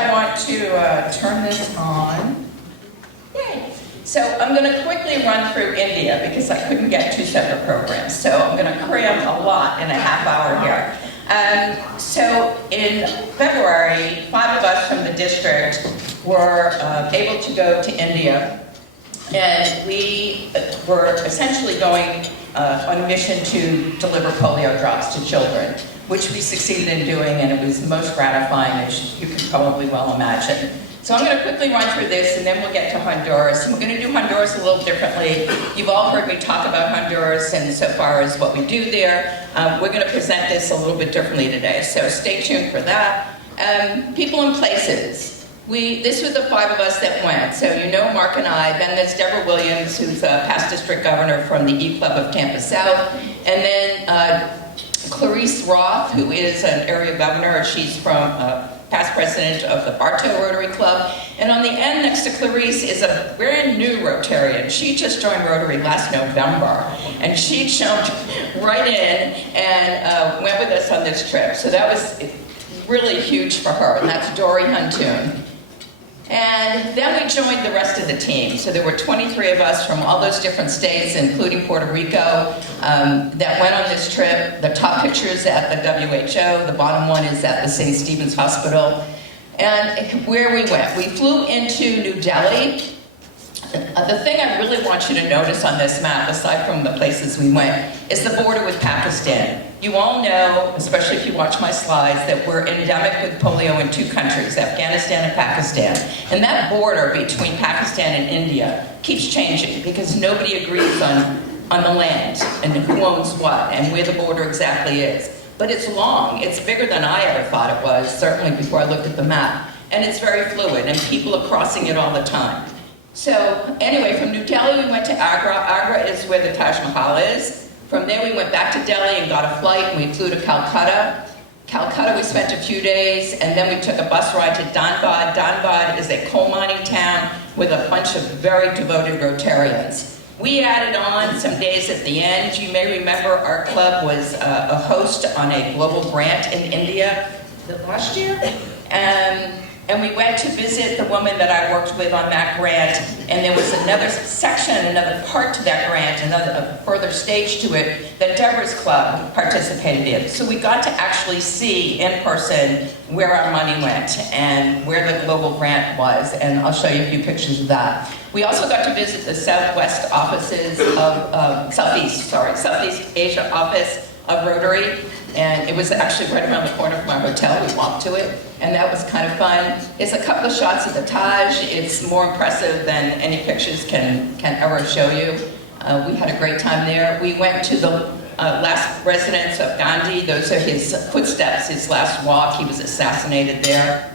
I want to turn this on. Yay. So I'm going to quickly run through India because I couldn't get 2 separate programs. So I'm going to cram a lot in a half hour here. So in February, 5 of us from the district were able to go to India, and we were essentially going on a mission to deliver polio drops to children, which we succeeded in doing, and it was most gratifying, as you can probably well imagine. So I'm going to quickly run through this, and then we'll get to Honduras. And we're going to do Honduras a little differently. You've all heard me talk about Honduras, and so far as what we do there, we're going to present this a little bit differently today. So stay tuned for that. People and places. This was the 5 of us that went. So you know Mark and I. Then there's Deborah Williams, who's a past district governor from the E-Club of Tampa South. And then Clarice Roth, who is an area governor. She's from past president of the Bartow Rotary Club. And on the end next to Clarice is a brand new Rotarian. She just joined Rotary last November. And she jumped right in and went with us on this trip. So that was really huge for her. And that's Dory Huntoon. And then we joined the rest of the team. So there were 23 of us from all those different states, including Puerto Rico, that went on this trip. The top picture is at the WHO. The bottom one is at the St. Stephen's Hospital. And where we went, we flew into New Delhi. The thing I really want you to notice on this map, aside from the places we went, is the border with Pakistan. You all know, especially if you watch my slides, that we're endemic with polio in 2 countries, Afghanistan and Pakistan. And that border between Pakistan and India keeps changing because nobody agrees on the land and who owns what and where the border exactly is. But it's long. It's bigger than I ever thought it was, certainly before I looked at the map. And it's very fluid, and people are crossing it all the time. So anyway, from New Delhi we went to Agra. Agra is where the Taj Mahal is. From there we went back to Delhi and got a flight, and we flew to Calcutta. Calcutta we spent a few days, and then we took a bus ride to Dhanbad. Dhanbad is a coal mining town with a bunch of very devoted Rotarians. We added on some days at the end. You may remember our club was a host on a global grant in India last year. And we went to visit the woman that I worked with on that grant, and there was another section, another part to that grant, a further stage to it, that Deborah's club participated in. So we got to actually see in person where our money went and where the global grant was, and I'll show you a few pictures of that. We also got to visit the Southwest offices of, Southeast Asia office of Rotary, and it was actually right around the corner from our hotel. We walked to it, and that was kind of fun. It's a couple of shots of the Taj. It's more impressive than any pictures can ever show you. We had a great time there. We went to the last residence of Gandhi. Those are his footsteps, his last walk. He was assassinated there.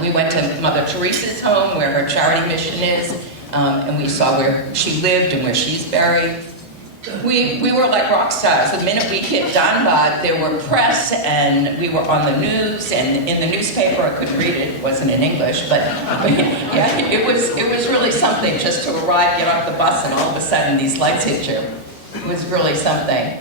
We went to Mother Teresa's home, where her charity mission is, and we saw where she lived and where she's buried. We were like rock stars. The minute we hit Dhanbad, there were press, and we were on the news, and in the newspaper. I couldn't read it; it wasn't in English, but yeah, it was really something just to arrive, get off the bus, and all of a sudden these lights hit you. It was really something.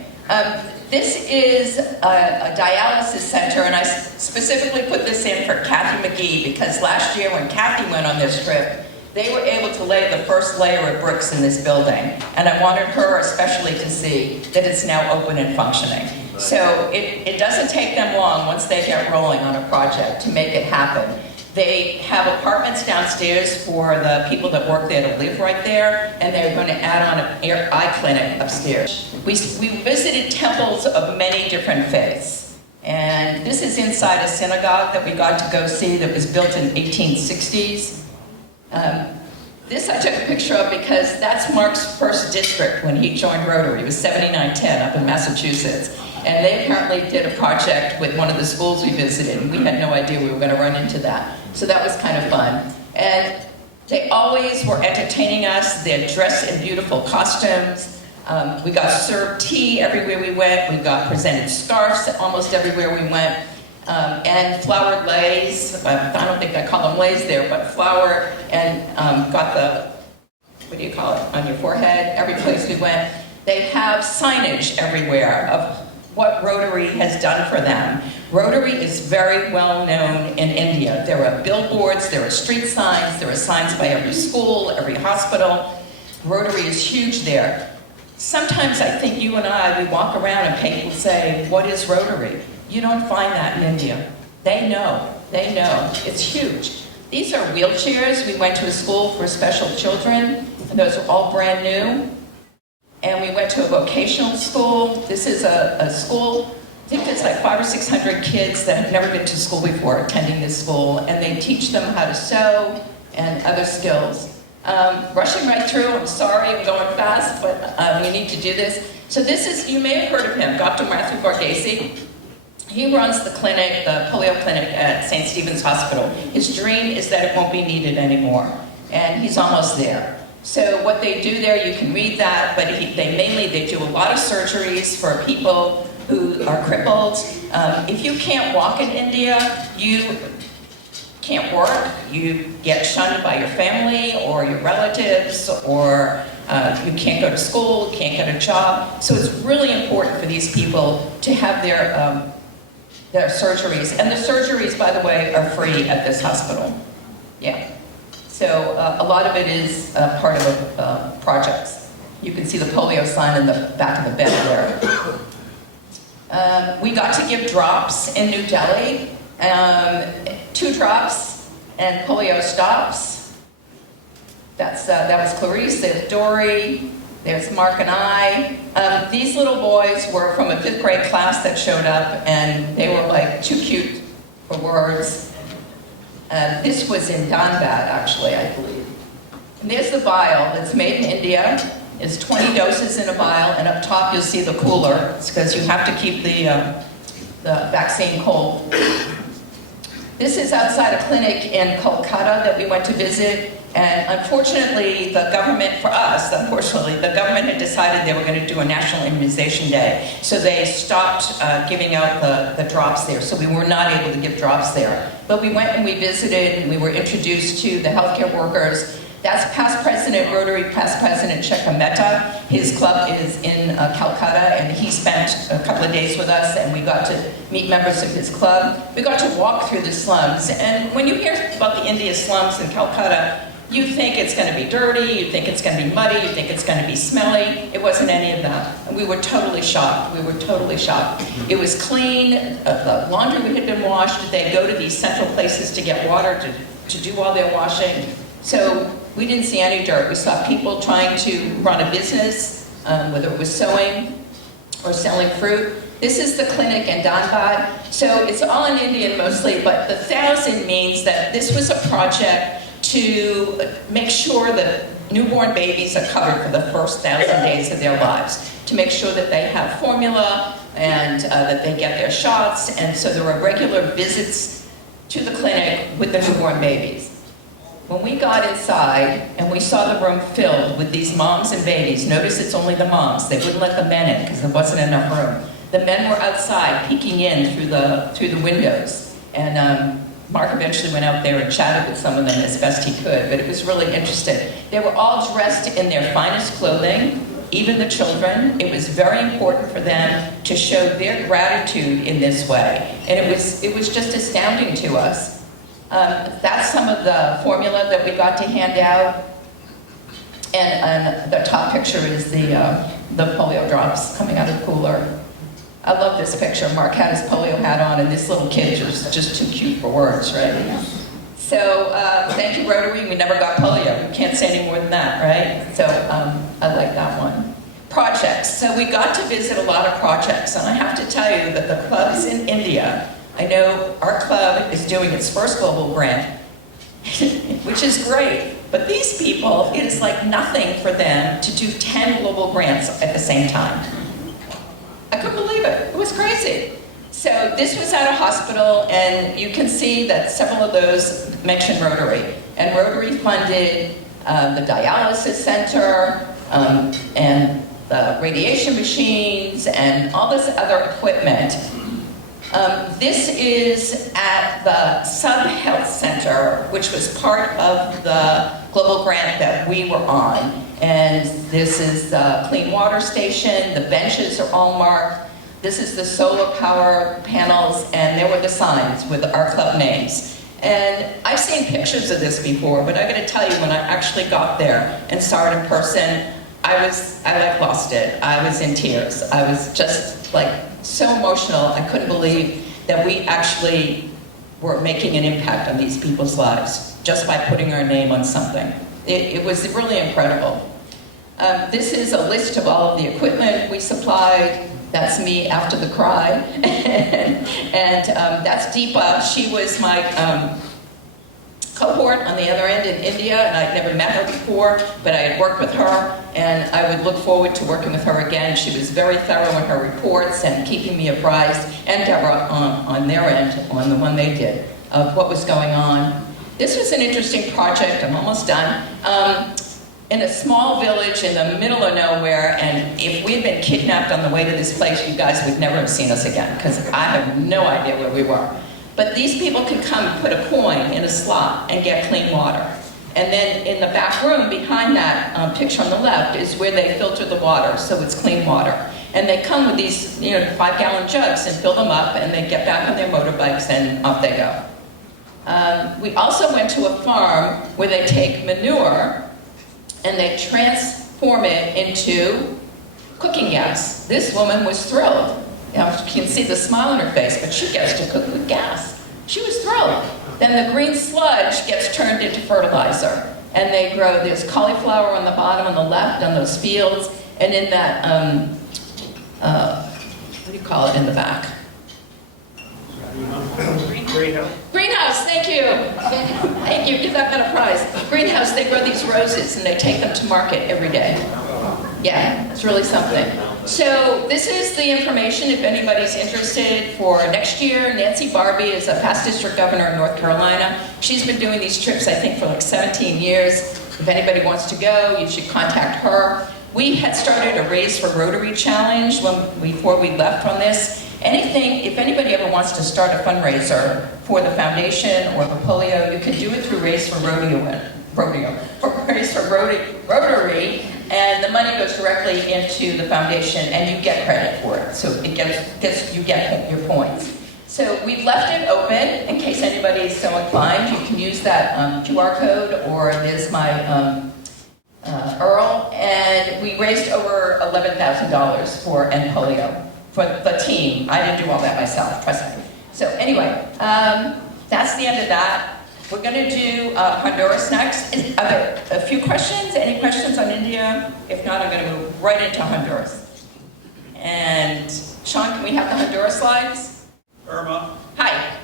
This is a dialysis center, and I specifically put this in for Kathy McGee because last year when Kathy went on this trip, they were able to lay the first layer of bricks in this building, and I wanted her especially to see that it's now open and functioning. So it doesn't take them long once they get rolling on a project to make it happen. They have apartments downstairs for the people that work there to live right there, and they're going to add on an eye clinic upstairs. We visited temples of many different faiths, and this is inside a synagogue that we got to go see that was built in 1860s. This I took a picture of because that's Mark's first district when he joined Rotary. It was 7910 up in Massachusetts. And they apparently did a project with one of the schools we visited, and we had no idea we were going to run into that. So that was kind of fun. And they always were entertaining us. They're dressed in beautiful costumes. We got served tea everywhere we went. We got presented scarves almost everywhere we went. And flowered leis. I don't think I call them leis there, but flower, and got the, what do you call it, on your forehead, every place we went. They have signage everywhere of what Rotary has done for them. Rotary is very well known in India. There are billboards, there are street signs, there are signs by every school, every hospital. Rotary is huge there. Sometimes I think you and I, we walk around and people say, what is Rotary? You don't find that in India. They know, it's huge. These are wheelchairs. We went to a school for special children, and those are all brand new. And we went to a vocational school. This is a school, I think it's like 500 or 600 kids that have never been to school before attending this school, and they teach them how to sew and other skills. Rushing right through, I'm sorry, I'm going fast, but we need to do this. So this is, you may have heard of him, Dr. Matthew Borghese. He runs the clinic, the polio clinic at St. Stephen's Hospital. His dream is that it won't be needed anymore, and he's almost there. So what they do there, you can read that, but they do a lot of surgeries for people who are crippled. If you can't walk in India, you can't work, you get shunned by your family or your relatives, or you can't go to school, can't get a job. So it's really important for these people to have their surgeries. And the surgeries, by the way, are free at this hospital. Yeah. So a lot of it is part of projects. You can see the polio sign in the back of the bed there. We got to give drops in New Delhi. 2 drops and polio stops. That was Clarice, there's Dory, there's Mark and I. These little boys were from a 5th grade class that showed up, and they were like too cute for words. This was in Dhanbad, actually, I believe. And there's the vial that's made in India. It's 20 doses in a vial, and up top you'll see the cooler. It's because you have to keep the vaccine cold. This is outside a clinic in Kolkata that we went to visit, and unfortunately, the government had decided they were going to do a national immunization day. So they stopped giving out the drops there, so we were not able to give drops there. But we went and we visited, and we were introduced to the healthcare workers. That's past president, Rotary past president Shekhar Mehta. His club is in Calcutta, and he spent a couple of days with us, and we got to meet members of his club. We got to walk through the slums, and when you hear about the India slums in Calcutta, you think it's going to be dirty, you think it's going to be muddy, you think it's going to be smelly. It wasn't any of that, and we were totally shocked. It was clean, the laundry had been washed. They go to these central places to get water to do all their washing. So we didn't see any dirt. We saw people trying to run a business, whether it was sewing or selling fruit. This is the clinic in Dhanbad. So it's all in Indian mostly, but the 1,000 means that this was a project to make sure that newborn babies are covered for the first 1,000 days of their lives, to make sure that they have formula and that they get their shots. And so there are regular visits to the clinic with the newborn babies. When we got inside and we saw the room filled with these moms and babies, notice it's only the moms. They wouldn't let the men in because there wasn't enough room. The men were outside peeking in through the windows. And Mark eventually went out there and chatted with some of them as best he could, but it was really interesting. They were all dressed in their finest clothing, even the children. It was very important for them to show their gratitude in this way. And it was just astounding to us. That's some of the formula that we got to hand out. And the top picture is the polio drops coming out of the cooler. I love this picture. Mark had his polio hat on, and this little kid was just too cute for words, right? So thank you, Rotary. We never got polio. We can't say any more than that, right? So I like that one. Projects. So we got to visit a lot of projects, and I have to tell you that the clubs in India, I know our club is doing its first global grant, which is great. But these people, it is like nothing for them to do 10 global grants at the same time. I couldn't believe it. It was crazy. So this was at a hospital, and you can see that several of those mention Rotary. And Rotary funded the dialysis center and the radiation machines and all this other equipment. This is at the Sub-Health Center, which was part of the global grant that we were on. And this is the clean water station. The benches are all marked. This is the solar power panels, and there were the signs with our club names. And I've seen pictures of this before, but I gotta tell you, when I actually got there and saw it in person, I like lost it. I was in tears. I was just like so emotional. I couldn't believe that we actually were making an impact on these people's lives just by putting our name on something. It was really incredible. This is a list of all of the equipment we supplied. That's me after the cry. and that's Deepa. She was my cohort on the other end in India, and I'd never met her before, but I had worked with her, and I would look forward to working with her again. She was very thorough in her reports and keeping me apprised, and Deborah on their end, on the one they did, of what was going on. This was an interesting project. I'm almost done. In a small village in the middle of nowhere, and if we'd been kidnapped on the way to this place, you guys would never have seen us again, because I have no idea where we were. But these people could come and put a coin in a slot and get clean water. And then in the back room behind that picture on the left is where they filter the water, so it's clean water. And they come with these 5-gallon jugs and fill them up, and they get back on their motorbikes and off they go. We also went to a farm where they take manure and they transform it into cooking gas. This woman was thrilled. You can see the smile on her face, but she gets to cook with gas. She was thrilled. Then the green sludge gets turned into fertilizer. And they grow, there's cauliflower on the bottom on the left on those fields, and in that, what do you call it in the back? Greenhouse. Greenhouse, thank you. Thank you, give that man a prize. Greenhouse, they grow these roses and they take them to market every day. Yeah, it's really something. So this is the information if anybody's interested for next year. Nancy Barbie is a past district governor in North Carolina. She's been doing these trips, I think, for like 17 years. If anybody wants to go, you should contact her. We had started a Raise for Rotary challenge before we left on this. Anything, if anybody ever wants to start a fundraiser for the foundation or for polio, you can do it through Raise for Rotary, and the money goes directly into the foundation, and you get credit for it. So you get your points. So we've left it open in case anybody's so inclined. You can use that QR code, or there's my Earl, and we raised over $11,000 for End Polio for the team. I didn't do all that myself, trust me. So anyway, that's the end of that. We're going to do Honduras next. Are there a few questions? Any questions on India? If not, I'm going to move right into Honduras. And Sean, can we have the Honduras slides? Irma. Hi.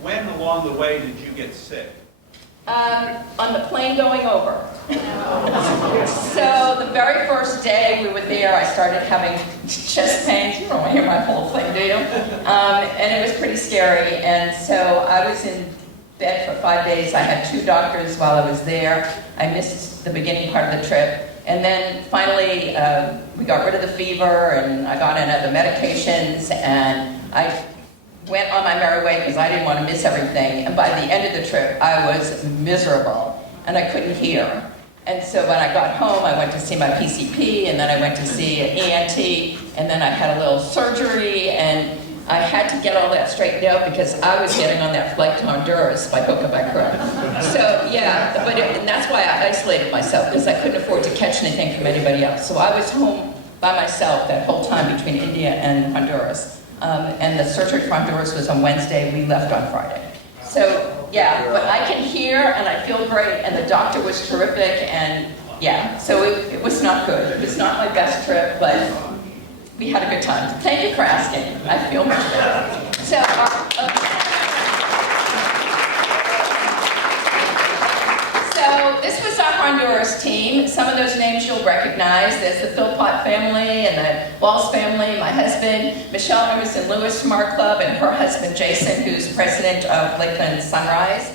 When along the way did you get sick? On the plane going over. So the very first day we were there, I started having chest pains. You don't want to hear my whole thing, do you? And it was pretty scary. And so I was in bed for 5 days. I had 2 doctors while I was there. I missed the beginning part of the trip. And then finally, we got rid of the fever, and I got on other medications, and I went on my merry way because I didn't want to miss everything. And by the end of the trip, I was miserable, and I couldn't hear. And so when I got home, I went to see my PCP, and then I went to see an ENT, and then I had a little surgery, and I had to get all that straightened out because I was getting on that flight to Honduras by hook or by crook. So yeah, and that's why I isolated myself, because I couldn't afford to catch anything from anybody else. So I was home by myself that whole time between India and Honduras. And the surgery for Honduras was on Wednesday. We left on Friday. So yeah, but I can hear and I feel great, and the doctor was terrific, and yeah, so it was not good. It was not my best trip, but we had a good time. Thank you for asking. I feel much better. So, so this was our Honduras team. Some of those names you'll recognize. There's the Philpott family and the Walls family, my husband, Michelle Emerson Lewis from our club, and her husband Jason, who's president of Lakeland Sunrise.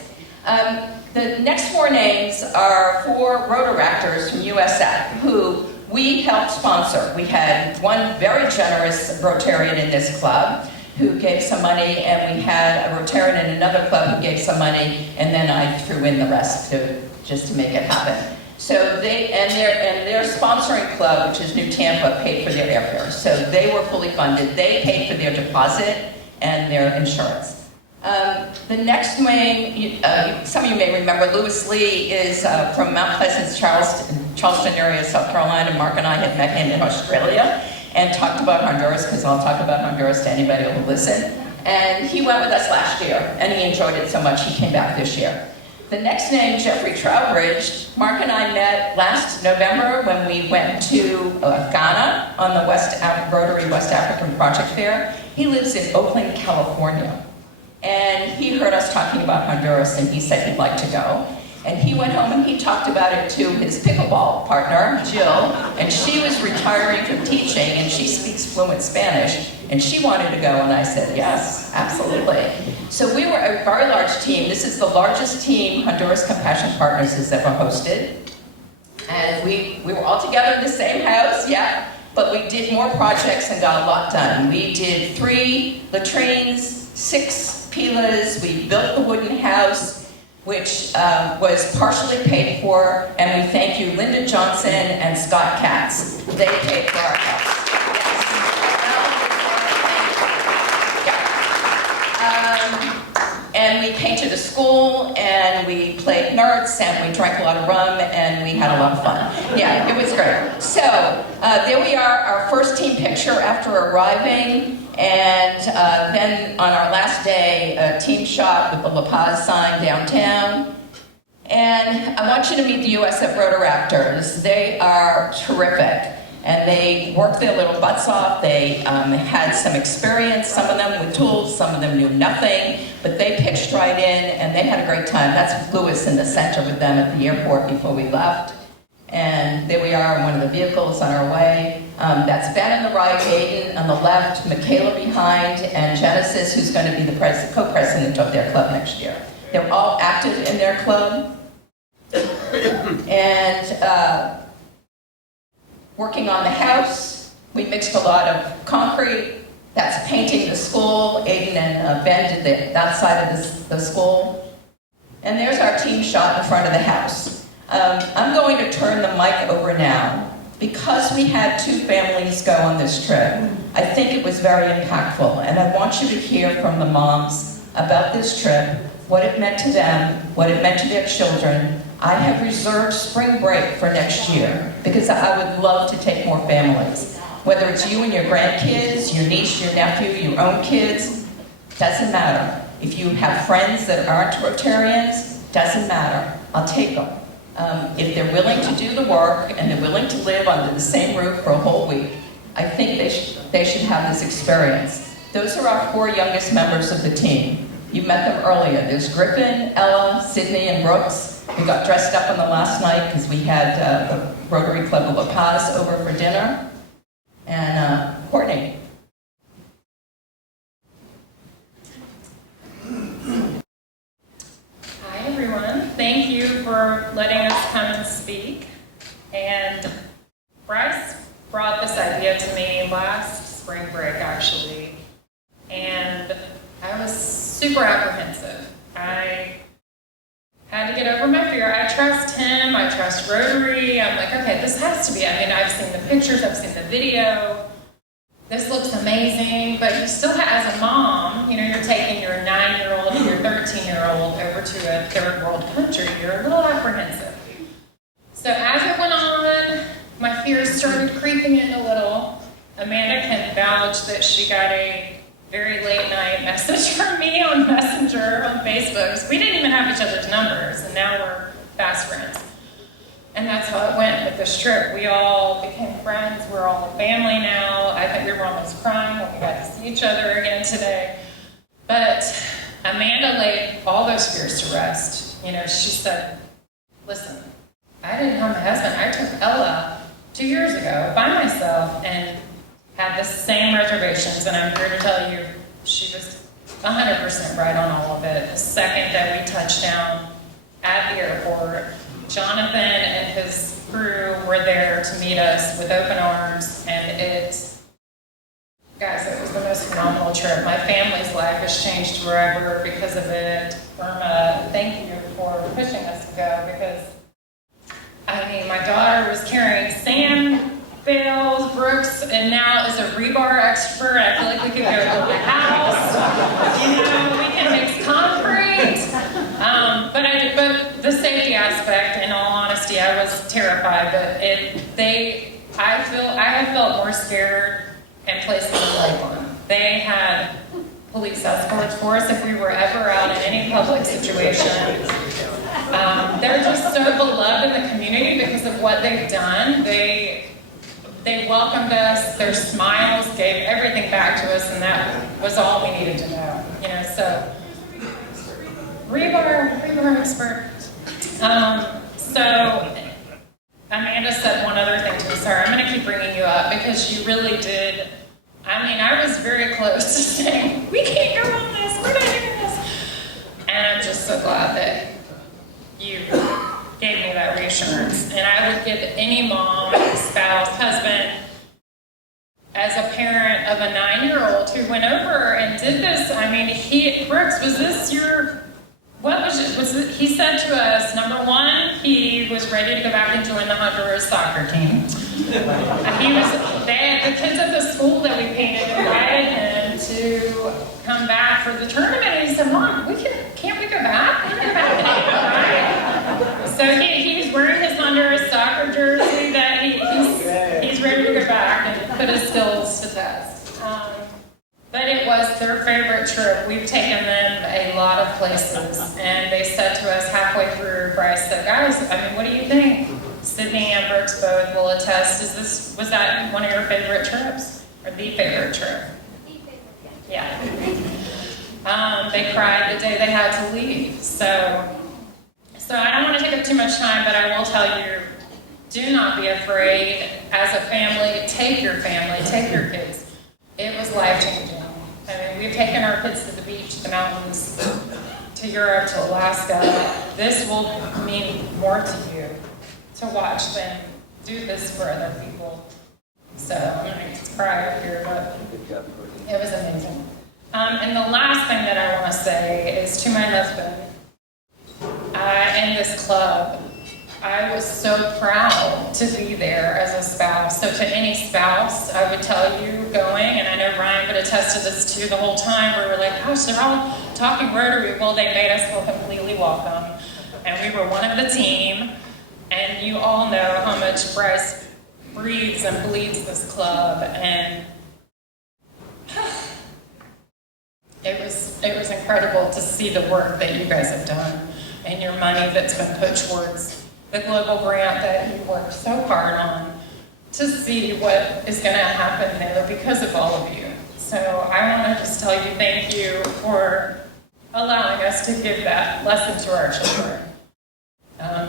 The next 4 names are 4 Rotaractors from USF who we helped sponsor. We had one very generous Rotarian in this club who gave some money, and we had a Rotarian in another club who gave some money, and then I threw in the rest just to make it happen. So their sponsoring club, which is New Tampa, paid for their airfare. So they were fully funded. They paid for their deposit and their insurance. The next wing, some of you may remember, Lewis Lee is from Mount Pleasant, Charleston area, South Carolina. Mark and I had met him in Australia and talked about Honduras, because I'll talk about Honduras to anybody who will listen. And he went with us last year, and he enjoyed it so much he came back this year. The next name, Jeffrey Trowbridge, Mark and I met last November when we went to Ghana on the Rotary West African Project Fair. He lives in Oakland, California. And he heard us talking about Honduras, and he said he'd like to go. And he went home and he talked about it to his pickleball partner, Jill, and she was retiring from teaching, and she speaks fluent Spanish, and she wanted to go, and I said, yes, absolutely. So we were a very large team. This is the largest team Honduras Compassion Partners has ever hosted. And we were all together in the same house, yeah, but we did more projects and got a lot done. We did 3 latrines, 6 pilas, we built the wooden house, which was partially paid for, and we thank you, Linda Johnson and Scott Katz. They paid for our house. And we painted a school, and we played nerds, and we drank a lot of rum, and we had a lot of fun. Yeah, it was great. So there we are, our first team picture after arriving. And then on our last day, a team shot with the La Paz sign downtown. And I want you to meet the USF Rotaractors. They are terrific. And they worked their little butts off. They had some experience, some of them with tools, some of them knew nothing. But they pitched right in, and they had a great time. That's Lewis in the center with them at the airport before we left. And there we are in one of the vehicles on our way. That's Ben on the right, Aiden on the left, Michaela behind, and Genesis, who's going to be the co-president of their club next year. They're all active in their club. And working on the house, we mixed a lot of concrete. That's painting the school. Aiden and Ben did that side of the school. And there's our team shot in front of the house. I'm going to turn the mic over now. Because we had 2 families go on this trip, I think it was very impactful. And I want you to hear from the moms about this trip, what it meant to them, what it meant to their children. I have reserved spring break for next year because I would love to take more families. Whether it's you and your grandkids, your niece, your nephew, your own kids, doesn't matter. If you have friends that aren't Rotarians, doesn't matter. I'll take them. If they're willing to do the work and they're willing to live under the same roof for a whole week, I think they should have this experience. Those are our 4 youngest members of the team. You met them earlier. There's Griffin, Ella, Sydney, and Brooks. We got dressed up on the last night because we had the Rotary Club of La Paz over for dinner. And Courtney. Hi everyone, thank you for letting us come and speak. And Bryce brought this idea to me last spring break actually, and I was super apprehensive. I had to get over my fear. I trust him, I trust Rotary. I'm like, okay, this has to be, I've seen the pictures, I've seen the video. This looks amazing, but you still have, as a mom, you're taking your 9-year-old and your 13-year-old over to a third world country. You're a little apprehensive. So as it went on, my fears started creeping in a little. Amanda can vouch that she got a very late night message from me on Messenger on Facebook. So we didn't even have each other's numbers, and now we're fast friends. And that's how it went with this trip. We all became friends. We're all a family now. I think we were almost crying when we got to see each other again today. But Amanda laid all those fears to rest. She said, listen, I didn't have my husband. I took Ella 2 years ago by myself and had the same reservations. And I'm here to tell you, she was 100% right on all of it. The second that we touched down at the airport, Jonathan and his crew were there to meet us with open arms, and guys, it was the most phenomenal trip. My family's life has changed forever because of it. Irma, thank you for pushing us to go, because, My daughter was carrying sand bales, Brooks, and now is a rebar expert. I feel like we could go build a house. We can mix concrete. But the safety aspect, in all honesty, I was terrified. But I have felt more scared in places like Lakeland. They had police escorts for us if we were ever out in any public situation. They're just so beloved in the community because of what they've done. They welcomed us, their smiles gave everything back to us, and that was all we needed to know. So rebar expert. So Amanda said one other thing to me. Sorry, I'm going to keep bringing you up because you really did. I was very close to saying, we can't go on this, we're not doing this. And I'm just so glad that you gave me that reassurance. And I would give any mom, spouse, husband, as a parent of a 9-year-old who went over and did this. Brooks, was this your, what was it? He said to us, number one, he was ready to go back and join the Honduras soccer team. The kids at the school that we painted invited him to come back for the tournament. And he said, Mom, can't we go back? We can go back and right? So he's wearing his Honduras soccer jersey that he's ready to go back and put his skills to test. But it was their favorite trip. We've taken them a lot of places, and they said to us halfway through, Bryce said, guys, what do you think? Sydney and Brooks both will attest. Was that one of your favorite trips? Or the favorite trip? The favorite, yeah. They cried the day they had to leave. So I don't want to take up too much time, but I will tell you, do not be afraid. As a family, take your kids. It was life-changing. We've taken our kids to the beach, the mountains, to Europe, to Alaska. This will mean more to you, to watch them do this for other people. So I'm going to cry up here, but it was amazing. And the last thing that I want to say is to my husband, in this club, I was so proud to be there as a spouse. So to any spouse, I would tell you going, and I know Ryan would attest to this too the whole time, we were like, gosh, they're all talking Rotary. Well, they made us feel completely welcome. And we were one of the team. And you all know how much Bryce breathes and bleeds this club. And it was incredible to see the work that you guys have done and your money that's been put towards the global grant that you worked so hard on, to see what is going to happen there because of all of you. So I want to just tell you thank you for allowing us to give that lesson to our children.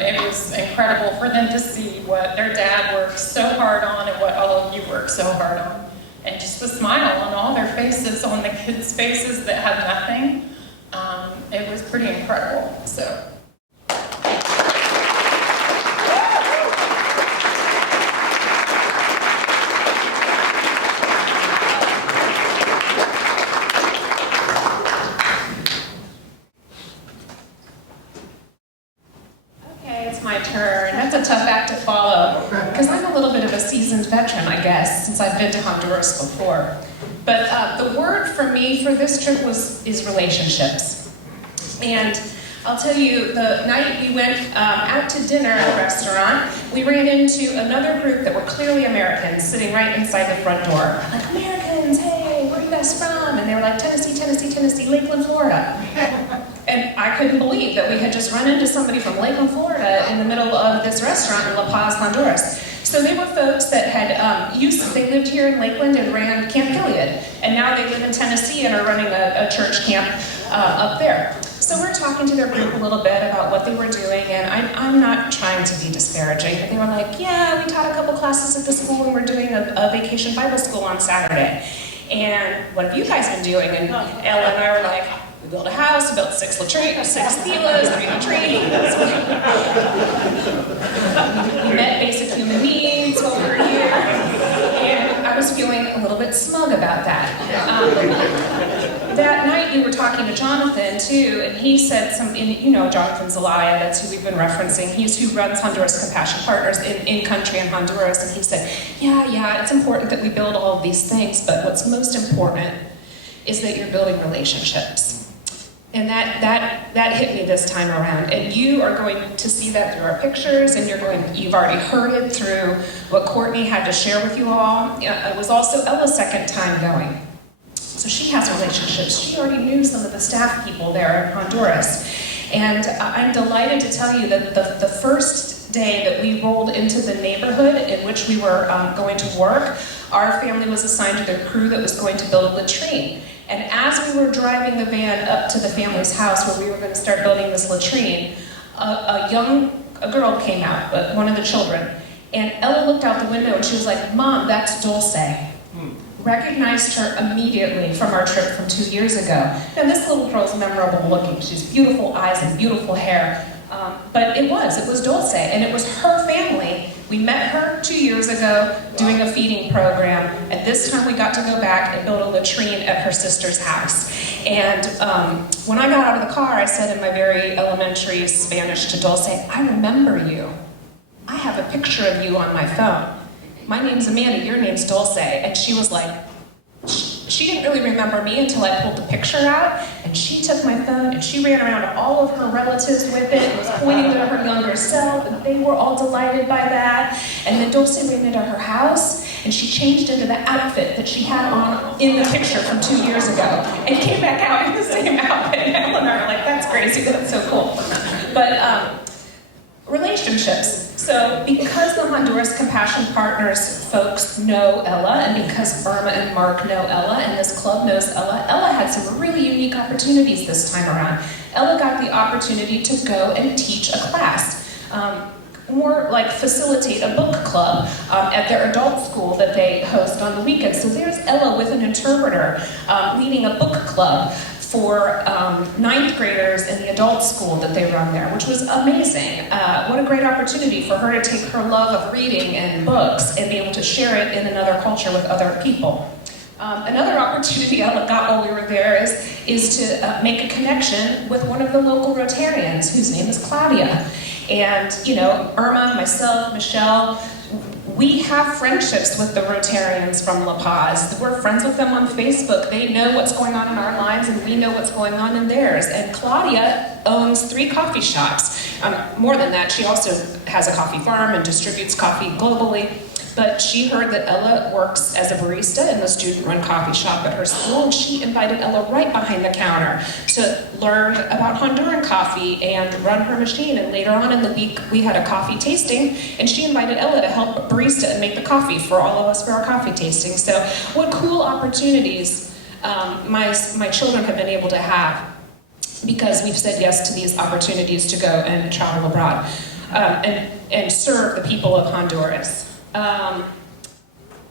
It was incredible for them to see what their dad worked so hard on and what all of you worked so hard on. And just the smile on all their faces, on the kids' faces that had nothing. It was pretty incredible. So. My turn. That's a tough act to follow because I'm a little bit of a seasoned veteran, I guess, since I've been to Honduras before. But the word for me for this trip is relationships. And I'll tell you, the night we went out to dinner at a restaurant, we ran into another group that were clearly Americans sitting right inside the front door. Like, Americans, hey, where are you guys from? And they were like, Tennessee, Lakeland, Florida. And I couldn't believe that we had just run into somebody from Lakeland, Florida in the middle of this restaurant in La Paz, Honduras. So they were folks that had they lived here in Lakeland and ran Camp Gilead. And now they live in Tennessee and are running a church camp up there. So we're talking to their group a little bit about what they were doing, and I'm not trying to be disparaging, but they were like, yeah, we taught a couple classes at the school and we're doing a vacation Bible school on Saturday. And what have you guys been doing? And Ella and I were like, we built a house, we built 6 latrines, 6 villas, 3 latrines. We met basic human needs while we were here. And I was feeling a little bit smug about that. that night we were talking to Jonathan too, and he said you know Jonathan Zelaya, that's who we've been referencing. He's who runs Honduras Compassion Partners in country in Honduras, and he said, yeah, it's important that we build all of these things, but what's most important is that you're building relationships. And that hit me this time around. And you are going to see that through our pictures, and you've already heard it through what Courtney had to share with you all. It was also Ella's second time going. So she has relationships. She already knew some of the staff people there in Honduras. And I'm delighted to tell you that the first day that we rolled into the neighborhood in which we were going to work, our family was assigned to the crew that was going to build a latrine. And as we were driving the van up to the family's house where we were going to start building this latrine, a girl came out, one of the children, and Ella looked out the window and she was like, "Mom, that's Dulce." Recognized her immediately from our trip from 2 years ago. Now this little girl's memorable looking. She's beautiful eyes and beautiful hair. But it was Dulce, and it was her family. We met her 2 years ago doing a feeding program, and this time we got to go back and build a latrine at her sister's house. And when I got out of the car, I said in my very elementary Spanish to Dulce, "I remember you. I have a picture of you on my phone. My name's Amanda, your name's Dulce." And she was like, she didn't really remember me until I pulled the picture out, and she took my phone and she ran around to all of her relatives with it and was pointing to her younger self, and they were all delighted by that. And then Dulce ran into her house and she changed into the outfit that she had on in the picture from 2 years ago and came back out in the same outfit. And Ellen and I were like, "That's crazy, that's so cool." But relationships. So because the Honduras Compassion Partners folks know Ella, and because Irma and Mark know Ella, and this club knows Ella, Ella had some really unique opportunities this time around. Ella got the opportunity to go and teach a class, more like facilitate a book club at their adult school that they host on the weekends. So there's Ella with an interpreter leading a book club for ninth graders in the adult school that they run there, which was amazing. What a great opportunity for her to take her love of reading and books and be able to share it in another culture with other people. Another opportunity Ella got while we were there is to make a connection with one of the local Rotarians, whose name is Claudia. And, you know, Irma, myself, Michelle, we have friendships with the Rotarians from La Paz. We're friends with them on Facebook. They know what's going on in our lives, and we know what's going on in theirs. And Claudia owns 3 coffee shops. More than that, she also has a coffee farm and distributes coffee globally. But she heard that Ella works as a barista in the student-run coffee shop at her school, and she invited Ella right behind the counter to learn about Honduran coffee and run her machine. And later on in the week, we had a coffee tasting, and she invited Ella to help barista and make the coffee for all of us for our coffee tasting. So what cool opportunities my children have been able to have because we've said yes to these opportunities to go and travel abroad and serve the people of Honduras.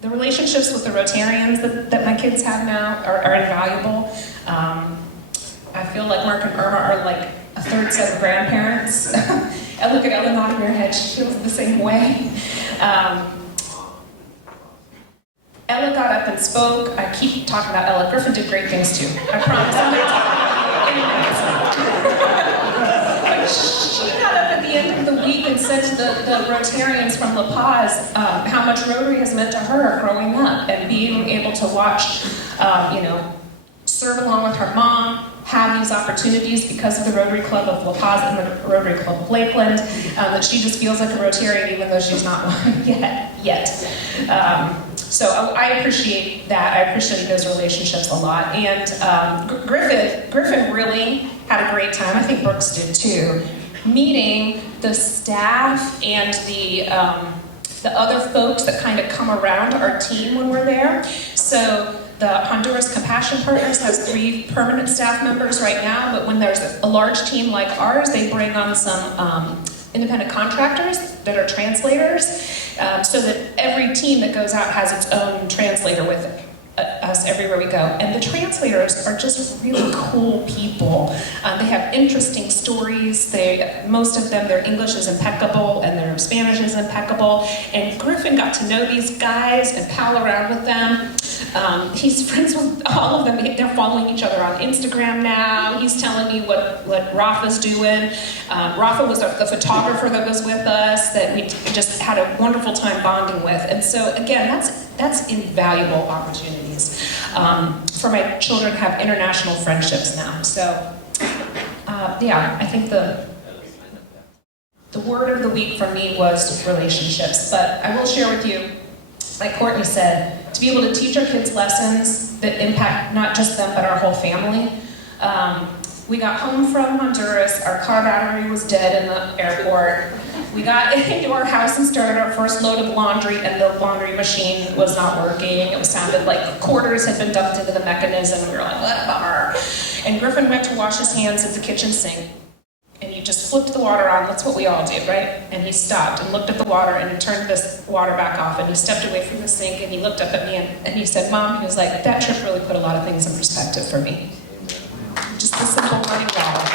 The relationships with the Rotarians that my kids have now are invaluable. I feel like Mark and Irma are like a third set of grandparents. I look at Ella nodding her head, she feels the same way. Ella got up and spoke. I keep talking about Ella. Griffin did great things too. I promise. I'm not talking She got up at the end of the week and said to the Rotarians from La Paz how much Rotary has meant to her growing up and being able to watch, serve along with her mom, have these opportunities because of the Rotary Club of La Paz and the Rotary Club of Lakeland, that she just feels like a Rotarian even though she's not one yet. So I appreciate that. I appreciate those relationships a lot. And Griffin really had a great time. I think Brooks did too. Meeting the staff and the other folks that kind of come around our team when we're there. So the Honduras Compassion Partners has 3 permanent staff members right now, but when there's a large team like ours, they bring on some independent contractors that are translators, so that every team that goes out has its own translator with it. us everywhere we go. And the translators are just really cool people. They have interesting stories. Most of them, their English is impeccable and their Spanish is impeccable. And Griffin got to know these guys and pal around with them. He's friends with all of them. They're following each other on Instagram now. He's telling me what Rafa's doing. Rafa was the photographer that was with us that we just had a wonderful time bonding with. And so again, that's invaluable opportunities for my children to have international friendships now. So yeah, I think the word of the week for me was relationships. But I will share with you, like Courtney said, to be able to teach our kids lessons that impact not just them, but our whole family. We got home from Honduras, our car battery was dead in the airport. We got into our house and started our first load of laundry, and the laundry machine was not working. It sounded like quarters had been dumped into the mechanism. We were like, what a bummer. And Griffin went to wash his hands at the kitchen sink, and he just flipped the water on. That's what we all do, right? And he stopped and looked at the water, and he turned this water back off, and he stepped away from the sink, and he looked up at me, and he said, Mom, he was like, that trip really put a lot of things in perspective for me. Just the simple running water.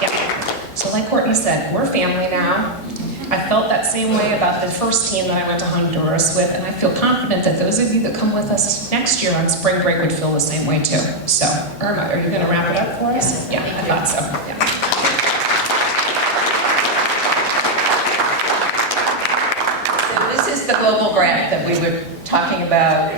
Yeah. So like Courtney said, we're family now. I felt that same way about the first team that I went to Honduras with, and I feel confident that those of you that come with us next year on spring break would feel the same way too. So, Irma, are you going to wrap it up for us? Yeah, I thought so. Yeah. The global grant that we were talking about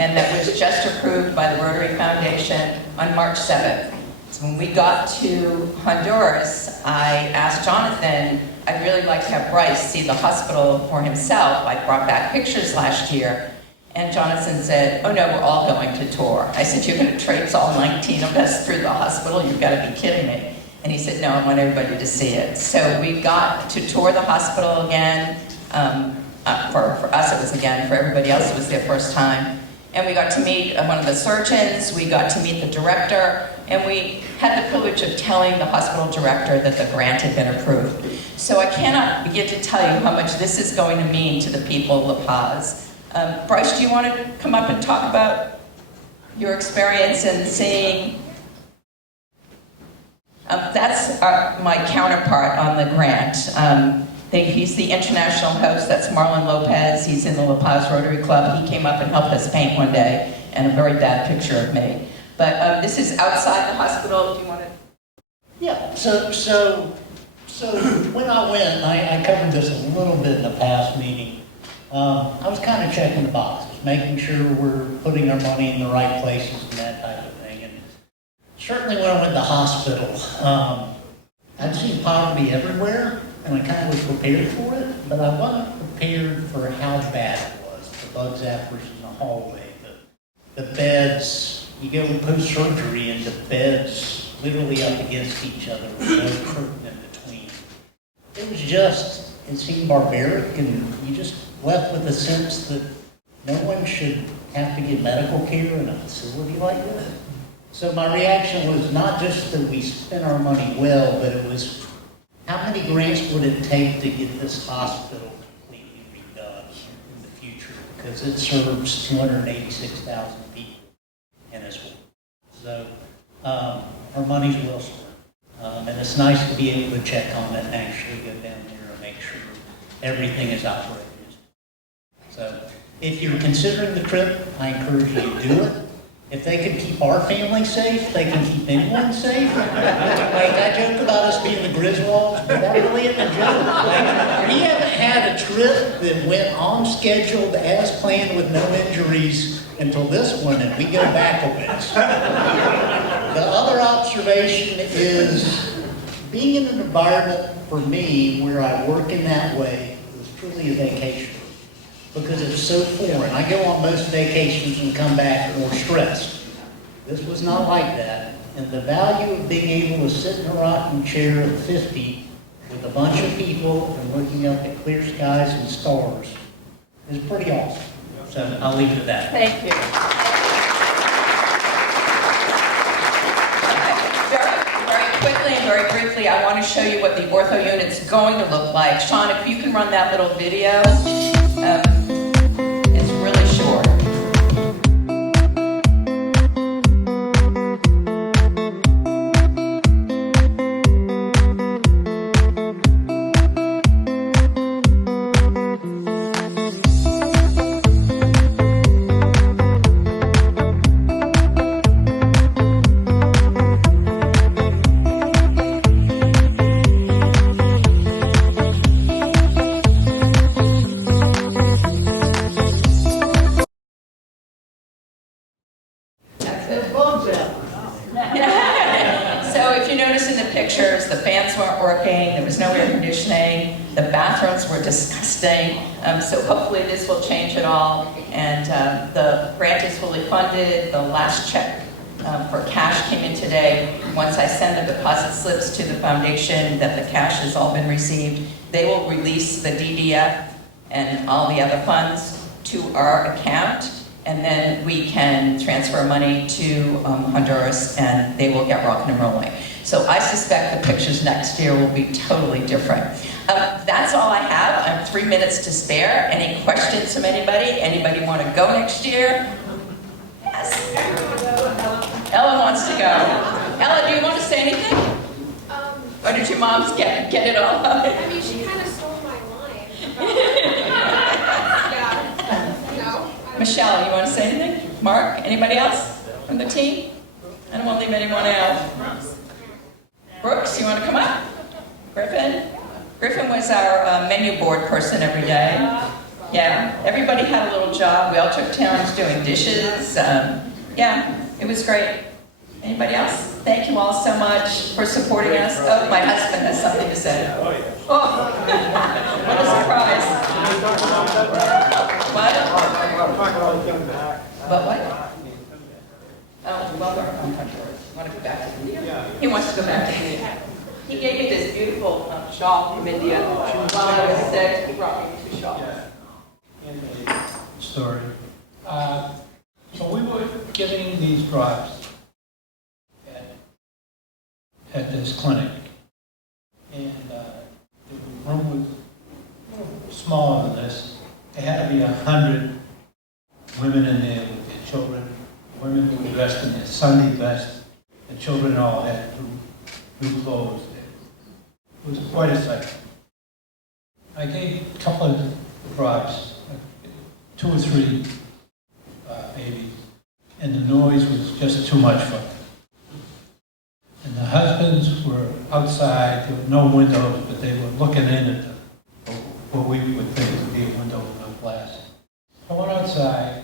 and that was just approved by the Rotary Foundation on March 7th. So when we got to Honduras, I asked Jonathan, I'd really like to have Bryce see the hospital for himself. I brought back pictures last year, and Jonathan said, oh no, we're all going to tour. I said, you're going to traipse all 19 of us through the hospital? You've got to be kidding me. And he said, no, I want everybody to see it. So we got to tour the hospital again. For us it was again, for everybody else it was their first time. And we got to meet one of the surgeons, we got to meet the director, and we had the privilege of telling the hospital director that the grant had been approved. So I cannot begin to tell you how much this is going to mean to the people of La Paz. Bryce, do you want to come up and talk about your experience in seeing? That's my counterpart on the grant. He's the international host, that's Marlon Lopez. He's in the La Paz Rotary Club. He came up and helped us paint one day, and a very bad picture of me. But this is outside the hospital. Do you want to? Yeah, so when I went, I covered this a little bit in the past meeting. I was kind of checking the boxes, making sure we're putting our money in the right places and that type of thing. And certainly when I went to the hospital, I'd seen poverty everywhere, and I kind of was prepared for it, but I wasn't prepared for how bad it was. The bug zappers in the hallway, the beds, you go post-surgery and the beds literally up against each other with no curtain in between. It was just, it seemed barbaric, and you just left with a sense that no one should have to get medical care in a facility like that. So my reaction was not just that we spent our money well, but it was, how many grants would it take to get this hospital completely redone in the future? Because it serves 286,000 people in its world. So our money's well spent. And it's nice to be able to check on it and actually go down there and make sure everything is operated. So if you're considering the trip, I encourage you to do it. If they can keep our family safe, they can keep anyone safe. Like I joke about us being the Griswolds, but that really isn't a joke. Like, we haven't had a trip that went on scheduled as planned with no injuries until this one, and we go backwards. The other observation is being in an environment for me where I work in that way was truly a vacation. Because it's so foreign. I go on most vacations and come back more stressed. This was not like that. And the value of being able to sit in a rocking chair at 50 with a bunch of people and looking up at clear skies and stars is pretty awesome. So I'll leave it at that. Thank you. Very quickly and very briefly, I want to show you what the ortho unit's going to look like. Sean, if you can run that little video. you notice in the pictures, the fans weren't working, there was no air conditioning, the bathrooms were disgusting. So hopefully this will change it all. And the grant is fully funded. The last check for cash came in today. Once I send the deposit slips to the foundation that the cash has all been received, they will release the DDF and all the other funds to our account, and then we can transfer money to Honduras, and they will get rocking and rolling. So I suspect the pictures next year will be totally different. That's all I have. I have 3 minutes to spare. Any questions from anybody? Anybody want to go next year? Yes. Ella wants to go. Ella, do you want to say anything? Or did your moms get it all out? I mean, she kind of stole my line. Yeah. No. Michelle, you want to say anything? Mark, anybody else from the team? I don't want to leave anyone out. Brooks, you want to come up? Griffin? Griffin was our menu board person every day. Yeah, everybody had a little job. We all took turns doing dishes. Yeah, it was great. Anybody else? Thank you all so much for supporting us. Oh, my husband has something to say. Oh, what a surprise. What? But what? Oh, well, want to go back to India? He wants to go back to India. He gave me this beautiful shawl from India. While I was sick, he brought me 2 shawls. Story. So we were giving these drops at this clinic, and the room was smaller than this. There had to be 100 women in there with their children. Women were dressed in their Sunday best. The children all had new clothes. It was quite a sight. I gave a couple of drops, 2 or 3 babies, and the noise was just too much for them. And the husbands were outside, there were no windows, but they were looking in at what we would think would be a window with no glass. I went outside,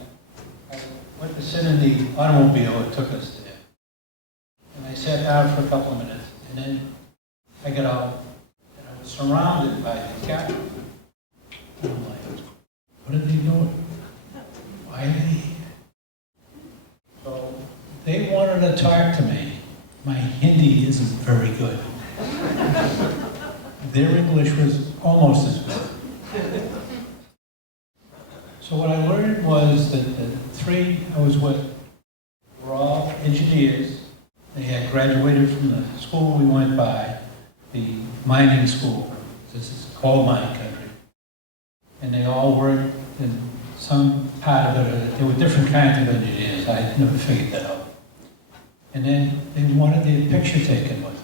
I went to sit in the automobile that took us there. And I sat down for a couple of minutes, and then I got out, and I was surrounded by the guys. And I'm like, what are they doing? Why are they here? So they wanted to talk to me. My Hindi isn't very good. Their English was almost as good. So what I learned was that the 3 I was with were all engineers. They had graduated from the school we went by, the mining school. This is coal mine country. And they all worked in some part of it. There were different kinds of engineers. I never figured that out. And then they wanted their picture taken with me.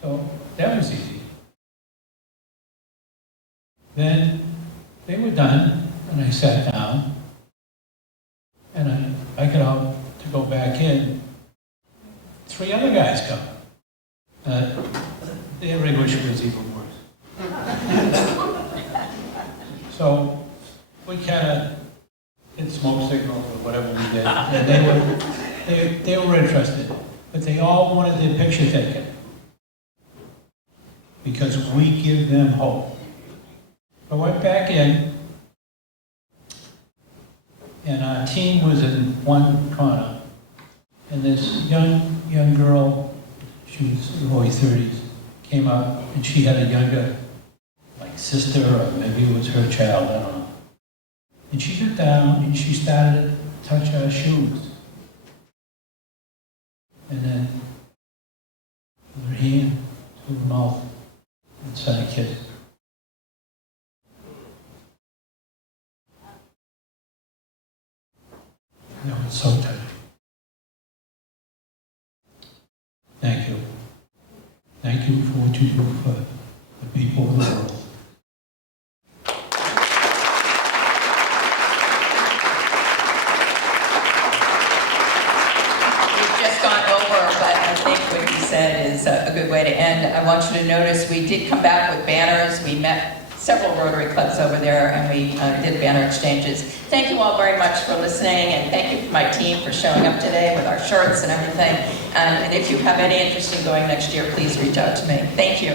So that was easy. Then they were done, and I sat down, and I got out to go back in. 3 other guys come. Their English was even worse. So we kind of did smoke signals or whatever we did, and they were interested, but they all wanted their picture taken because we give them hope. I went back in, and our team was in one corner, and this young girl, she was in her early 30s, came up, and she had a younger, like, sister, or maybe it was her child, I don't know. And she got down and she started to touch our shoes. And then with her hand to her mouth and sent a kiss. That was so touching. Thank you. Thank you for what you do for the people of the world. Said is a good way to end. I want you to notice we did come back with banners. We met several Rotary clubs over there, and we did banner exchanges. thank you all very much for listening, and thank you for my team for showing up today with our shirts and everything. And if you have any interest in going next year, please reach out to me. Thank you.